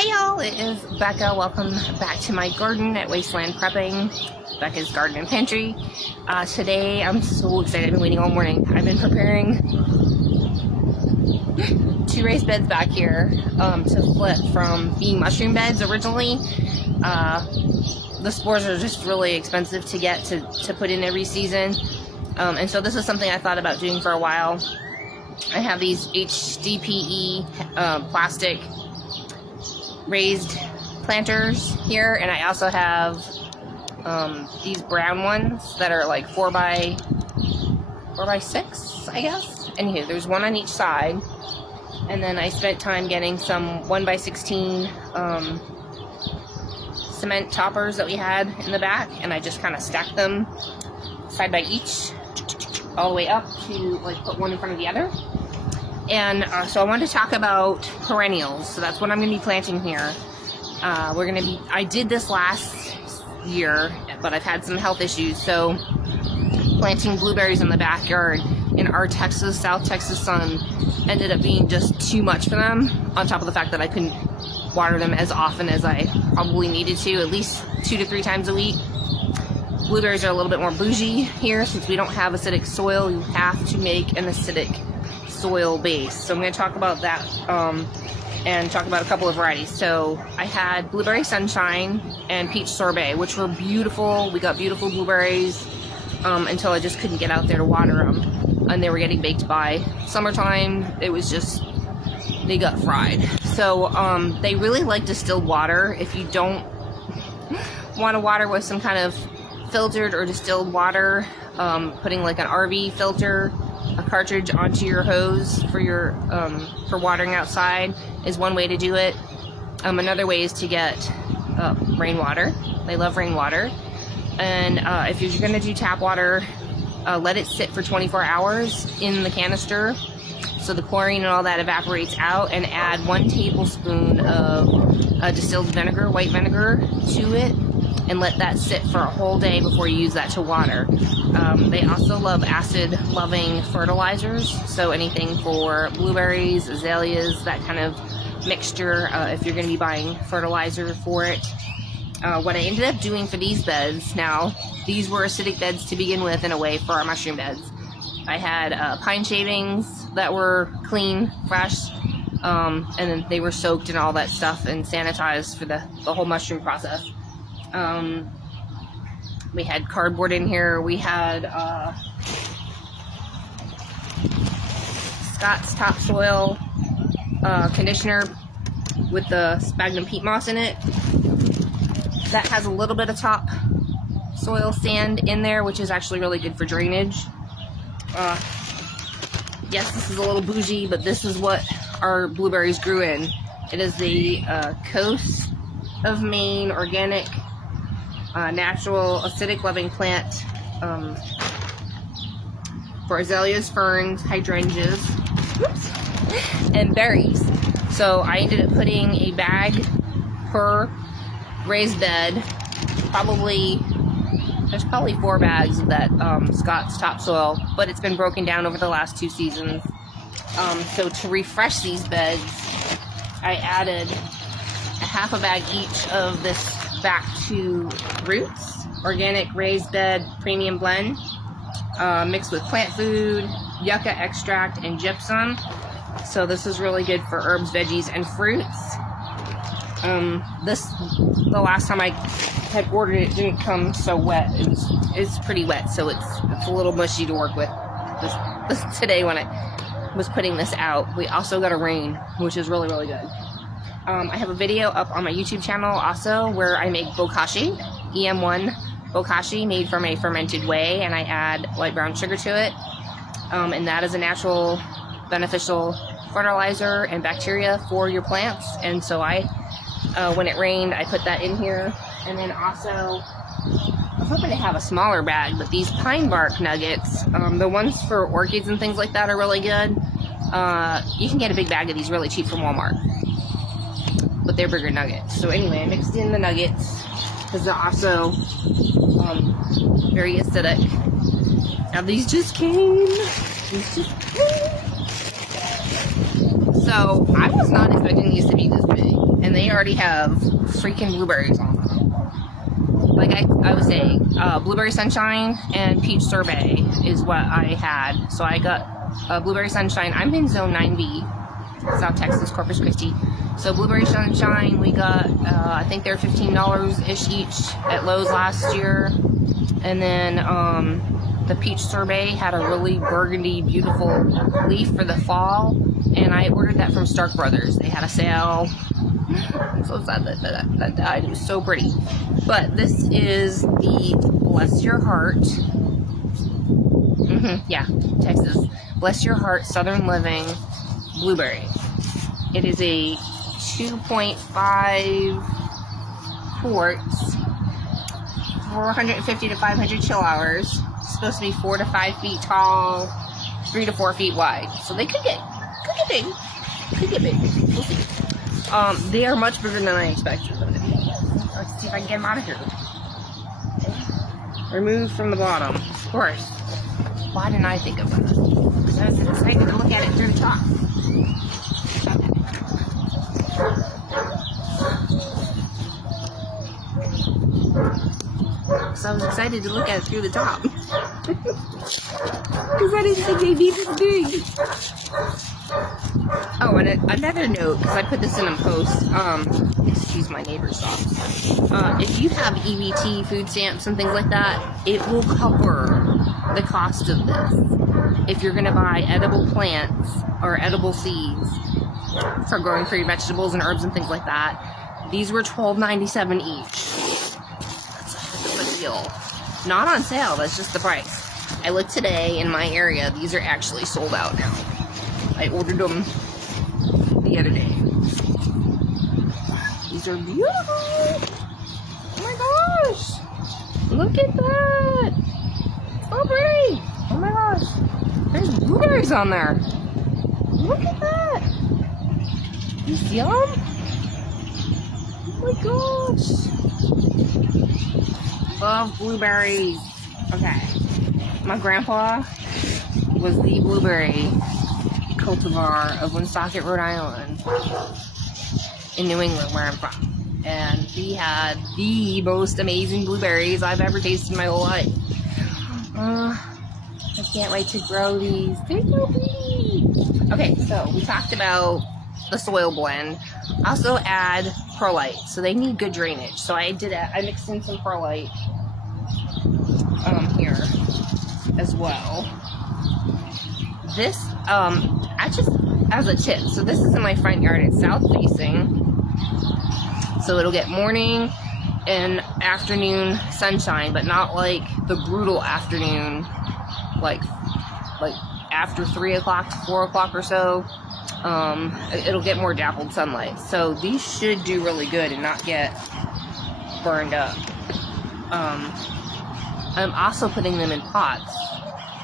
Hey y'all, it is Becca. Welcome back to my garden at Wasteland Prepping, Becca's Garden and Pantry. Today I'm so excited. I've been waiting all morning. I've been preparing 2 raised beds back here to flip from being mushroom beds originally. The spores are just really expensive to get to put in every season. And so this is something I thought about doing for a while. I have these HDPE plastic raised planters here, and I also have these brown ones that are like 4x6, I guess. Anywho, there's one on each side, and then I spent time getting some 1x16 cement toppers that we had in the back, and I just kind of stacked them side by each all the way up to like put one in front of the other. And so I wanted to talk about perennials. So that's what I'm going to be planting here. I did this last year, but I've had some health issues. So planting blueberries in the backyard in our South Texas sun ended up being just too much for them, on top of the fact that I couldn't water them as often as I probably needed to, at least 2 to 3 times a week. Blueberries are a little bit more bougie here. Since we don't have acidic soil, you have to make an acidic soil base. So I'm going to talk about that and talk about a couple of varieties. So I had blueberry sunshine and peach sorbet, which were beautiful. We got beautiful blueberries until I just couldn't get out there to water them, and they were getting baked by summertime. It was just, they got fried. So they really like distilled water. If you don't want to water with some kind of filtered or distilled water, putting like an RV filter, a cartridge onto your hose for your for watering outside is one way to do it. Another way is to get rainwater. They love rainwater. And if you're going to do tap water, let it sit for 24 hours in the canister so the chlorine and all that evaporates out, and add 1 tablespoon of distilled vinegar, white vinegar, to it, and let that sit for a whole day before you use that to water. They also love acid-loving fertilizers, so anything for blueberries, azaleas, that kind of mixture, if you're going to be buying fertilizer for it. What I ended up doing for these beds, now, these were acidic beds to begin with in a way for our mushroom beds. I had pine shavings that were clean, fresh, and then they were soaked and all that stuff and sanitized for the whole mushroom process. We had cardboard in here. We had Scott's topsoil conditioner with the sphagnum peat moss in it. That has a little bit of top soil sand in there, which is actually really good for drainage. Yes, this is a little bougie, but this is what our blueberries grew in. It is the Coast of Maine organic natural acidic loving plant for azaleas, ferns, hydrangeas, and berries. So I ended up putting a bag per raised bed. There's probably 4 bags of that Scott's topsoil, but it's been broken down over the last 2 seasons. So to refresh these beds, I added a half a bag each of this back to Roots organic raised bed premium blend, mixed with plant food, yucca extract, and gypsum. So this is really good for herbs, veggies, and fruits. The last time I had ordered it, didn't come so wet. It's pretty wet, so it's a little mushy to work with. This today when I was putting this out. We also got a rain, which is really, really good. I have a video up on my YouTube channel also where I make bokashi, EM1 bokashi, made from a fermented whey, and I add white brown sugar to it. And that is a natural, beneficial fertilizer and bacteria for your plants. And so when it rained, I put that in here. And then also, I'm hoping to have a smaller bag, but these pine bark nuggets, the ones for orchids and things like that are really good. You can get a big bag of these really cheap from Walmart, but they're bigger nuggets. So anyway, I mixed in the nuggets because they're also very acidic. Now these just came. So I was not expecting these to be this big, and they are already have freaking blueberries on them. Like I was saying, blueberry sunshine and peach sorbet is what I had. So I got blueberry sunshine. I'm in zone 9B, South Texas, Corpus Christi. So blueberry sunshine, we got, I think they're $15-ish each at Lowe's last year. And then the peach sorbet had a really burgundy, beautiful leaf for the fall. And I ordered that from Stark Brothers. They had a sale. I'm so sad that died. It was so pretty. But this is the Bless Your Heart. Yeah, Texas. Bless Your Heart Southern Living Blueberry. It is a 2.5 quarts, 450 to 500 chill hours. It's supposed to be 4 to 5 feet tall, 3 to 4 feet wide. So they could get big. Could get big. We'll see. They are much bigger than I expected them to be. Let's see if I can get them out of here. Remove from the bottom. Of course. Why didn't I think of that? Because I was excited to look at it through the top. So I was excited to look at it through the top. Because I didn't think they'd be this big. Oh, and another note, because I put this in a post, excuse my neighbor's dogs. If you have EBT food stamps and things like that, it will cover the cost of this. If you're going to buy edible plants or edible seeds for growing for your vegetables and herbs and things like that, these were $12.97 each. That's a good deal. Not on sale, that's just the price. I looked today in my area, these are actually sold out now. I ordered them the other day. These are beautiful. Oh my gosh. Look at that. So pretty. Oh my gosh. There's blueberries on there. Look at that. You see them? Oh my gosh. Love blueberries. Okay. My grandpa was the blueberry cultivar of Woonsocket, Rhode Island, in New England, where I'm from. And he had the most amazing blueberries I've ever tasted in my whole life. I can't wait to grow these. They're so pretty. Okay, so we talked about the soil blend. Also add perlite, so they need good drainage. So I mixed in some perlite here as well. This, just as a tip, so this is in my front yard. It's south facing, so it'll get morning and afternoon sunshine, but not like the brutal afternoon, like after 3 o'clock to 4 o'clock or so. It'll get more dappled sunlight, so these should do really good and not get burned up. I'm also putting them in pots,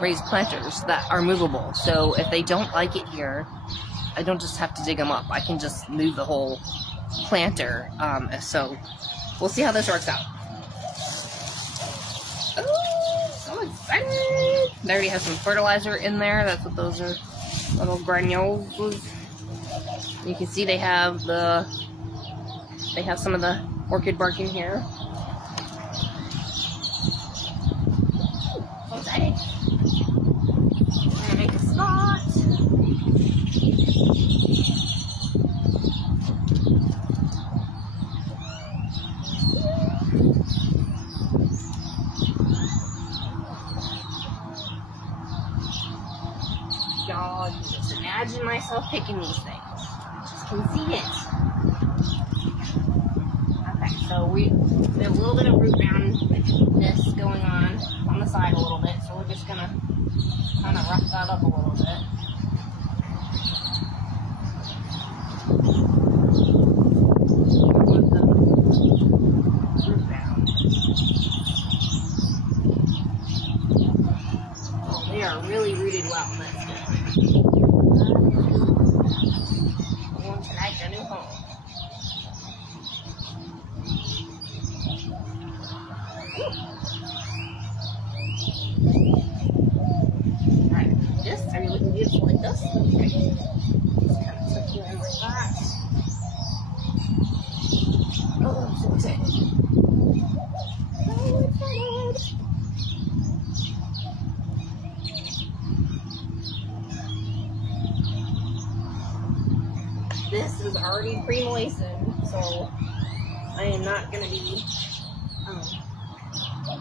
raised planters that are movable, so if they don't like it here, I don't just have to dig them up. I can just move the whole planter. So we'll see how this works out. Oh, so excited! They already have some fertilizer in there. That's what those are, little granules. You can see they have some of the orchid bark in here. So excited! I'm gonna make a spot. Y'all, just imagine myself picking these things. Just can see it. Okay, so we have a little bit of root boundness going on the side a little bit, so we're just gonna kind of rough that up a little bit. Root bound. Oh, they are really rooted well. That's good. Going tonight, their new home. Alright, this are looking good. Oh, I'm so excited. So excited. This is already pre-moistened, so I am not going to be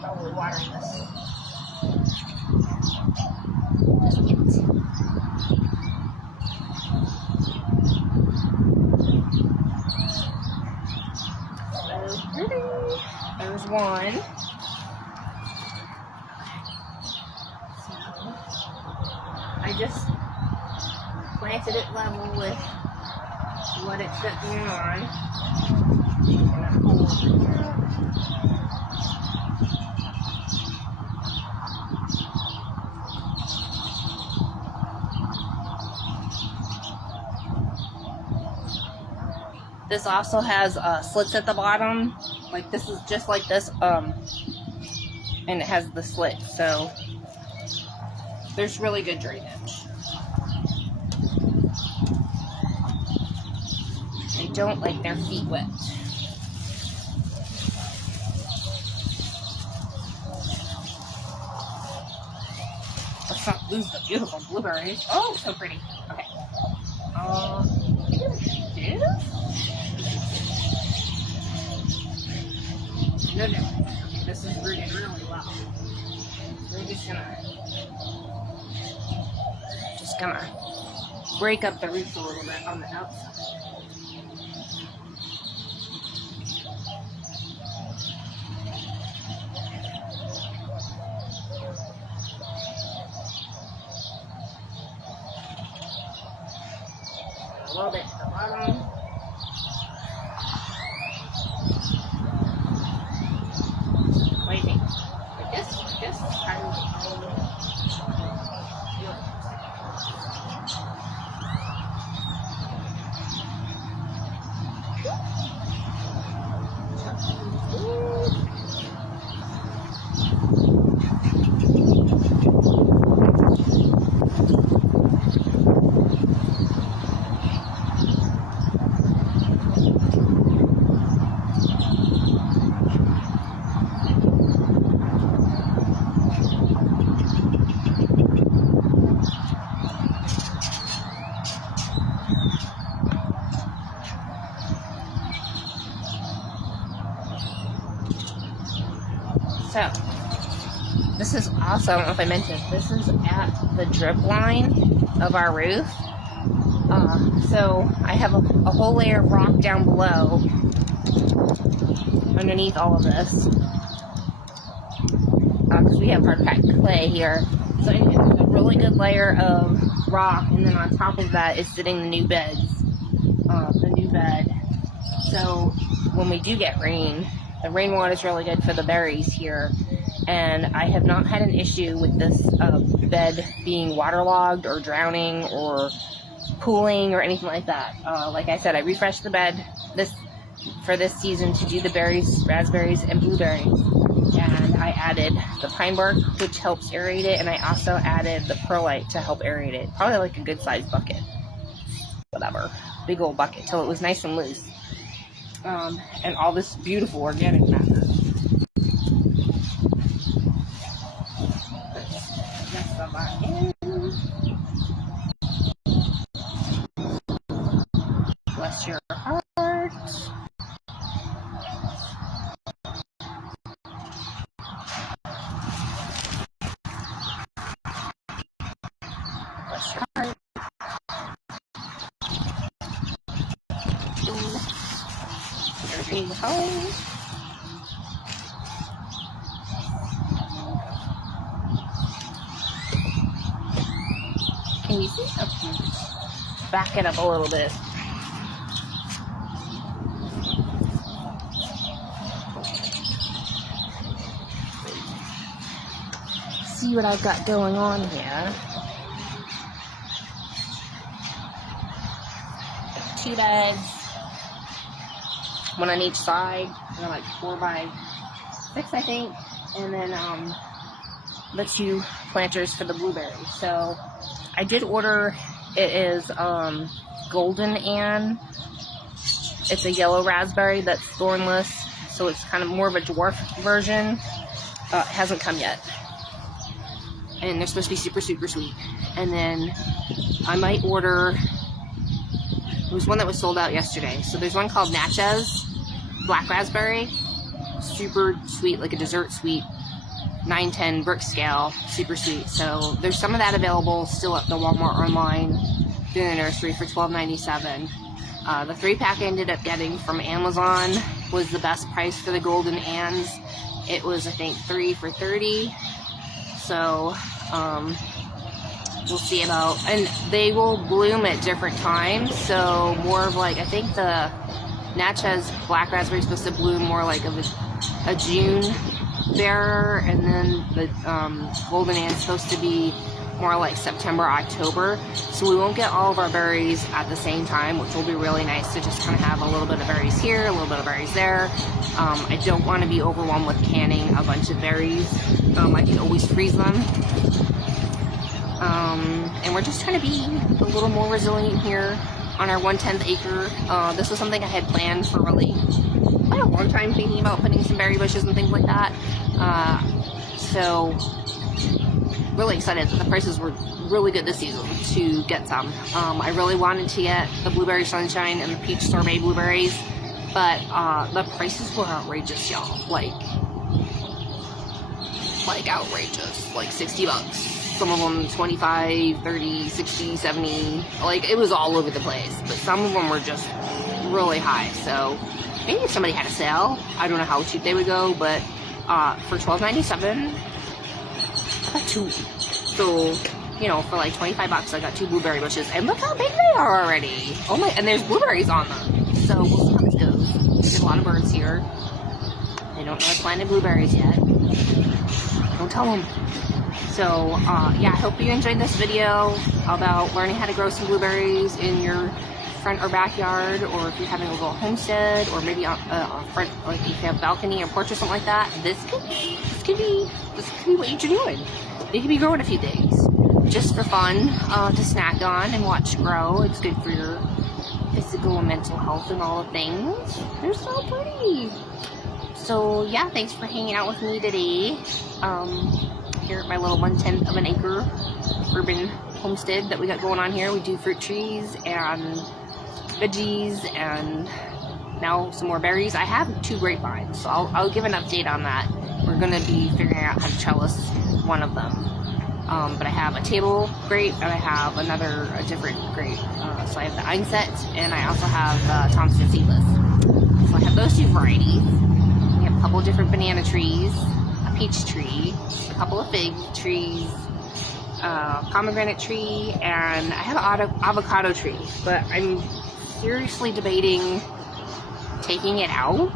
probably watering this. So pretty. There's one. So I just planted it level with what it's got going on. This also has slits at the bottom. Like this is just like this, and it has the slit, so there's really good drainage. They don't like their feet wet. Let's not lose the beautiful blueberries. Oh, so pretty. Okay. No. This is rooted really well. We're just gonna break up the roots a little bit on the outside. A little bit to the bottom. What do you think? Like this? Like this? So, this is also, I don't know if I mentioned, this is at the drip line of our roof. So, I have a whole layer of rock down below, underneath all of this. Because we have hard packed clay here. So, anyway, there's a really good layer of rock, and then on top of that is sitting the new beds. The new bed. So, when we do get rain, the rainwater is really good for the berries here, and I have not had an issue with this bed being waterlogged or drowning or pooling or anything like that. Like I said, I refreshed the bed for this season to do the berries, raspberries, and blueberries, and I added the pine bark, which helps aerate it, and I also added the perlite to help aerate it. Probably like a good sized bucket, whatever, big old bucket, till it was nice and loose. And all this beautiful organic matter. Bless your heart. Bless your heart. Everything home. Can you see? Okay. Back it up a little bit. See what I've got going on here. 2 beds, one on each side. They're like 4 by 6, I think, and then the 2 planters for the blueberries. So I did order. It is Golden Ann It's a yellow raspberry that's thornless, so it's kind of more of a dwarf version. It hasn't come yet. And they're supposed to be super, super sweet. And then I might order, there was one that was sold out yesterday. So there's one called Natchez Black Raspberry. Super sweet, like a dessert sweet. 910 brick scale, super sweet. So there's some of that available still at the Walmart online through the nursery for $12.97. The 3-pack I ended up getting from Amazon was the best price for the golden ands. It was, I think, 3 for $30. So we'll see about, and they will bloom at different times. So more of like, I think the Natchez Black Raspberry is supposed to bloom more like of a June bearer, and then the golden ant is supposed to be more like September, October. So we won't get all of our berries at the same time, which will be really nice to just kind of have a little bit of berries here, a little bit of berries there. I don't want to be overwhelmed with canning a bunch of berries. I can always freeze them. And we're just trying to be a little more resilient here on our 1/10 acre. This was something I had planned for really quite a long time, thinking about putting some berry bushes and things like that. So really excited that the prices were really good this season to get some. I really wanted to get the blueberry sunshine and the peach sorbet blueberries, but the prices were outrageous, y'all. Like outrageous. Like $60. Some of them 25, 30, 60, 70. Like, it was all over the place. But some of them were just really high. So maybe if somebody had a sale, I don't know how cheap they would go, but for $12.97, I got 2. So, you know, for like 25 bucks, I got 2 blueberry bushes. And look how big they are already. Oh my, and there's blueberries on them. So we'll see how this goes. There's a lot of birds here. They don't know I planted blueberries yet. Don't tell them. So, yeah, I hope you enjoyed this video about learning how to grow some blueberries in your front or backyard, or if you're having a little homestead, or maybe on front, like if you have a balcony or porch or something like that. This could be what you're doing. You could be growing a few things just for fun, to snack on and watch grow. It's good for your physical and mental health and all the things. They're so pretty. So yeah, thanks for hanging out with me today. Here at my little 1/10 of an acre urban homestead that we got going on here. We do fruit trees and veggies and now some more berries. I have 2 grapevines, so I'll give an update on that. We're gonna be figuring out how to trellis one of them. But I have a table grape and I have a different grape. So I have the Einset and I also have Thompson seedless. So I have those 2 varieties. We have a couple of different banana trees, a peach tree, a couple of fig trees, pomegranate tree, and I have an avocado tree, but I'm seriously debating taking it out.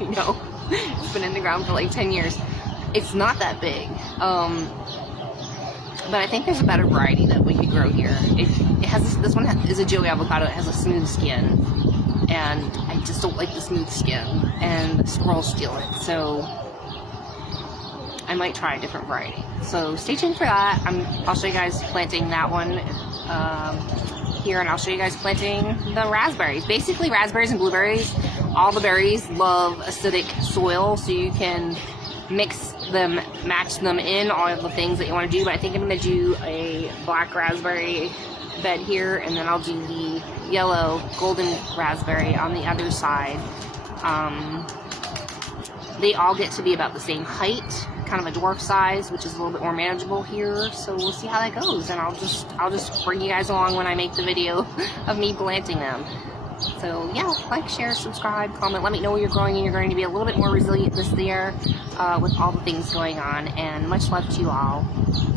You know, it's been in the ground for like 10 years. It's not that big, but I think there's a better variety that we could grow here. It has this one is a Joey avocado. It has a smooth skin, and I just don't like the smooth skin, and squirrels steal it. So I might try a different variety. So stay tuned for that. I'll show you guys planting that one here, and I'll show you guys planting the raspberries. Basically, raspberries and blueberries, all the berries love acidic soil, so you can mix them, match them in, all of the things that you want to do. But I think I'm going to do a black raspberry bed here, and then I'll do the yellow golden raspberry on the other side. They all get to be about the same height, kind of a dwarf size, which is a little bit more manageable here. So we'll see how that goes, and I'll just bring you guys along when I make the video of me planting them. So yeah, like, share, subscribe, comment, let me know what you're growing, and you're going to be a little bit more resilient this year with all the things going on. And much love to you all.